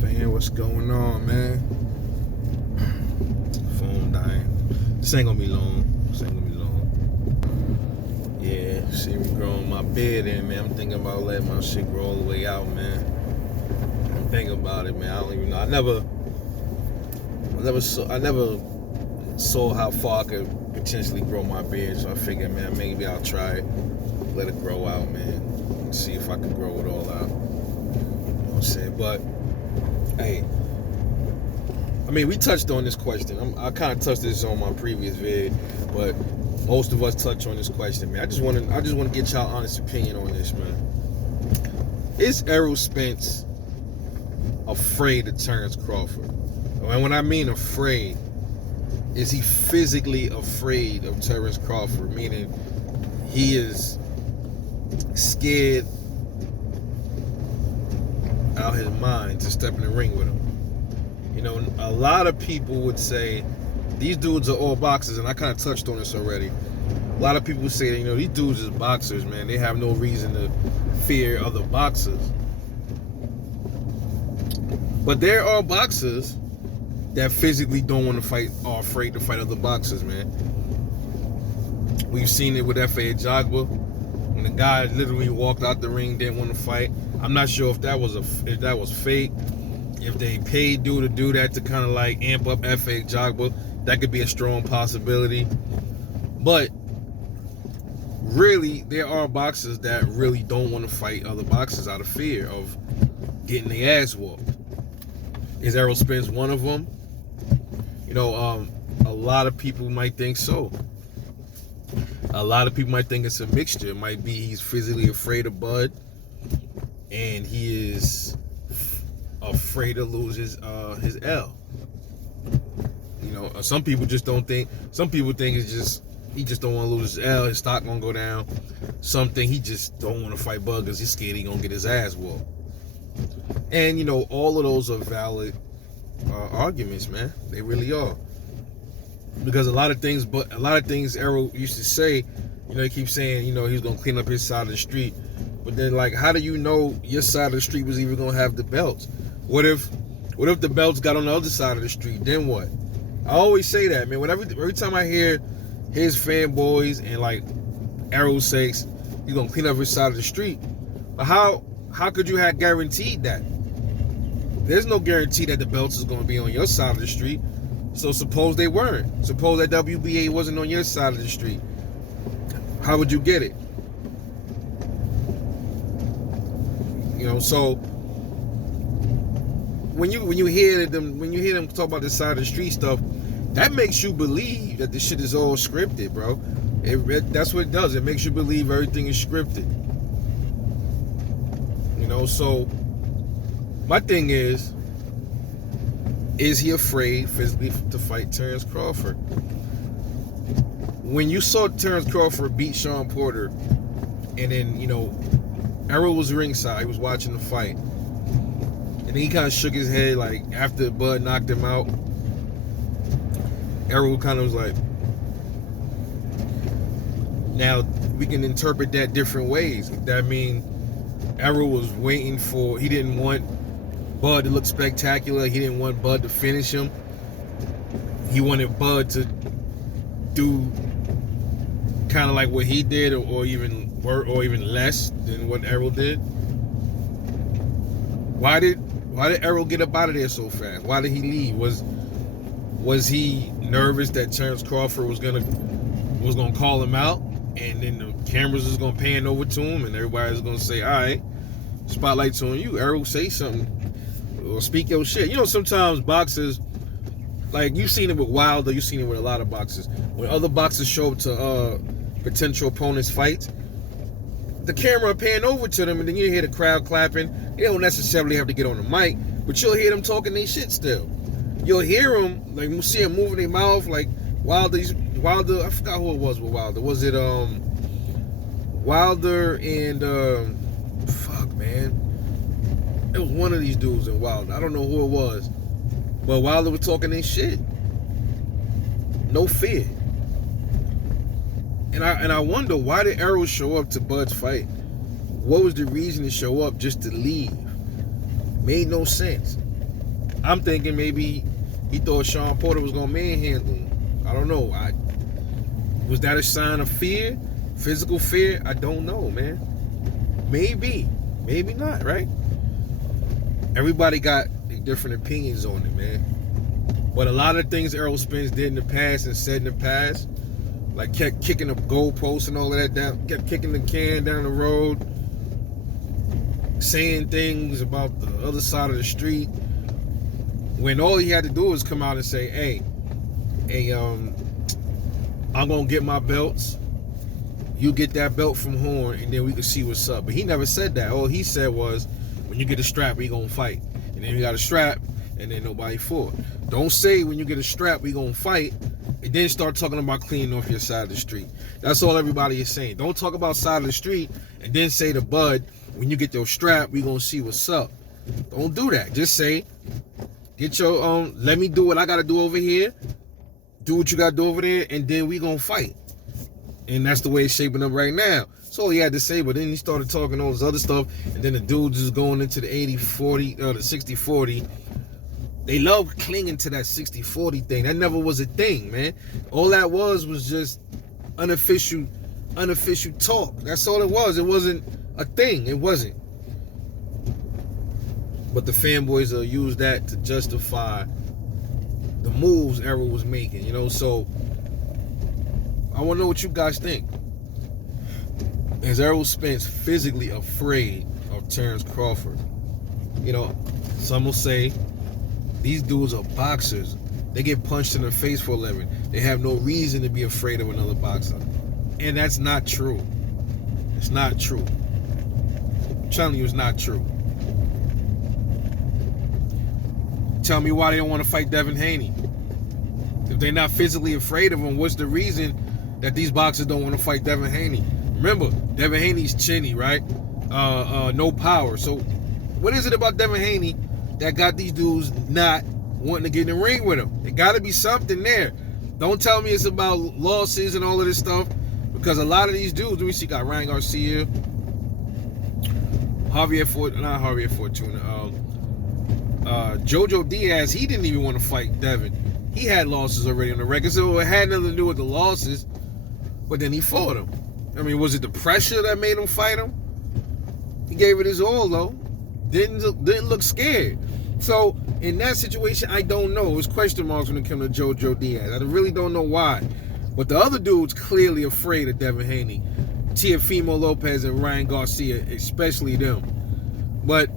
Fan, what's going on, man? Phone dying. This ain't gonna be long. Yeah, see me growing my beard in, man. I'm thinking about letting my shit grow all the way out, man. I'm thinking about it, man. I don't even know. I never saw how far I could potentially grow my beard, so I figured, man, maybe I'll try it. Let it grow out, man. And see if I can grow it all out. You know what I'm saying? But hey, I mean, we touched on this question. I kind of touched this on my previous vid, but most of us touch on this question, man. I just want to get y'all honest opinion on this, man. Is Errol Spence afraid of Terence Crawford? And when I mean afraid, is he physically afraid of Terence Crawford? Meaning he is scared out his mind to step in the ring with him. You know, a lot of people would say these dudes are all boxers, and I kind of touched on this already. A lot of people would say, you know, these dudes is boxers, man. They have no reason to fear other boxers. But there are boxers that physically don't want to fight, are afraid to fight other boxers, man. We've seen it with F.A. Jogba. When the guy literally walked out the ring, didn't want to fight. I'm not sure if that was fake. If they paid dude to do that to kind of like amp up F.A. Jogba, that could be a strong possibility. But really, there are boxers that really don't want to fight other boxers out of fear of getting their ass whooped. Is Errol Spence one of them? You know, a lot of people might think so. A lot of people might think it's a mixture. It might be he's physically afraid of Bud, and he is afraid to lose his L. You know, some people just don't think. Some people think it's just he just don't want to lose his L. His stock gonna go down. Some think he just don't want to fight Bud because he's scared he gonna get his ass whooped. And you know, all of those are valid arguments, man. They really are. Because a lot of things Errol used to say, you know, he keeps saying, you know, he's gonna clean up his side of the street. But then, like, how do you know your side of the street was even gonna have the belts? What if the belts got on the other side of the street? Then what? I always say that, man. Every time I hear his fanboys and like Errol says he's gonna clean up his side of the street, but how could you have guaranteed that? There's no guarantee that the belts is gonna be on your side of the street. So suppose they weren't. Suppose that WBA wasn't on your side of the street. How would you get it? You know, so when you hear them talk about the side of the street stuff, that makes you believe that this shit is all scripted, bro. That's what it does. It makes you believe everything is scripted. You know, so my thing is he afraid physically to fight Terence Crawford? When you saw Terence Crawford beat Sean Porter, and then, you know, Errol was ringside, he was watching the fight, and then he kind of shook his head, like, after Bud knocked him out, Errol kind of was like, now we can interpret that different ways. That mean Errol was waiting for, he didn't want Bud to look spectacular. He didn't want Bud to finish him. He wanted Bud to do kind of like what he did, or even less than what Errol did. Why did Errol get up out of there so fast? Why did he leave? Was he nervous that Terence Crawford was gonna call him out, and then the cameras was gonna pan over to him, and everybody was gonna say, "All right, spotlight's on you, Errol. Say something or speak your shit." You know, sometimes boxers, like, you've seen it with Wilder, you've seen it with a lot of boxers. When other boxers show up to potential opponents' fights, the camera pan over to them, and then you hear the crowd clapping. They don't necessarily have to get on the mic, but you'll hear them talking their shit still. You'll hear them, like, you see them moving their mouth, like Wilder, I forgot who it was with Wilder. Was it Wilder and fuck, man? It was one of these dudes in Wilder. I don't know who it was. But Wilder was talking their shit. No fear. And I wonder, why did Errol show up to Bud's fight? What was the reason to show up just to leave? Made no sense. I'm thinking maybe he thought Sean Porter was gonna manhandle him. I don't know. Was that a sign of fear? Physical fear? I don't know, man. Maybe. Maybe not, right? Everybody got different opinions on it, man. But a lot of things Errol Spence did in the past and said in the past, like kept kicking the goalposts and all of that down, kept kicking the can down the road, saying things about the other side of the street, when all he had to do was come out and say, hey, I'm gonna get my belts, you get that belt from Horn, and then we can see what's up. But he never said that. All he said was, when you get a strap, we gonna fight. And then you got a strap, and then nobody fought. Don't say when you get a strap, we gonna fight, and then start talking about cleaning off your side of the street. That's all everybody is saying. Don't talk about side of the street, and then say to Bud, when you get your strap, we gonna see what's up. Don't do that. Just say, get your, let me do what I gotta do over here, do what you gotta do over there, and then we gonna fight. And that's the way it's shaping up right now. That's all he had to say, but then he started talking all this other stuff, and then the dudes is going into the 80-40, the 60-40. They love clinging to that 60-40 thing. That never was a thing, man. All that was just unofficial talk. That's all it was. It wasn't a thing. It wasn't. But the fanboys use that to justify the moves Errol was making, you know. So I want to know what you guys think. Is Errol Spence physically afraid of Terence Crawford? You know, some will say these dudes are boxers. They get punched in the face for a living. They have no reason to be afraid of another boxer. And that's not true. It's not true. I'm telling you, it's not true. Tell me why they don't want to fight Devin Haney. If they're not physically afraid of him, what's the reason that these boxers don't want to fight Devin Haney? Remember, Devin Haney's chinny, right? No power. So what is it about Devin Haney that got these dudes not wanting to get in the ring with him? There got to be something there. Don't tell me it's about losses and all of this stuff, because a lot of these dudes, we see, got Ryan Garcia, Fortuna, Jojo Diaz. He didn't even want to fight Devin. He had losses already on the record, so it had nothing to do with the losses. But then he fought him. I mean, was it the pressure that made him fight him? He gave it his all, though. Didn't look scared. So in that situation, I don't know. It was question marks when it came to Jojo Diaz. I really don't know why. But the other dude's clearly afraid of Devin Haney, Teofimo Lopez and Ryan Garcia, especially them. But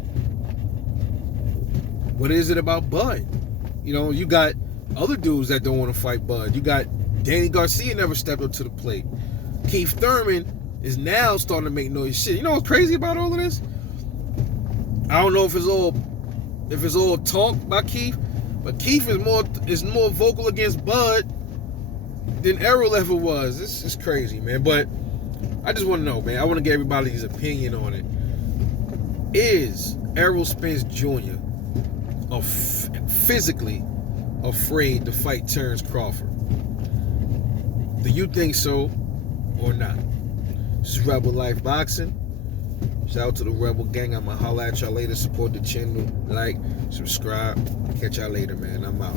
what is it about Bud? You know, you got other dudes that don't want to fight Bud. You got Danny Garcia never stepped up to the plate. Keith Thurman is now starting to make noise. Shit, you know what's crazy about all of this? I don't know if it's all talk by Keith, but Keith is more vocal against Bud than Errol ever was. This is crazy, man. But I just want to know, man. I want to get everybody's opinion on it. Is Errol Spence Jr. Physically afraid to fight Terence Crawford? Do you think so or not? This is Rebel Life Boxing. Shout out to the Rebel Gang. I'ma holla at y'all later. Support the channel. Like, subscribe. Catch y'all later, man. I'm out.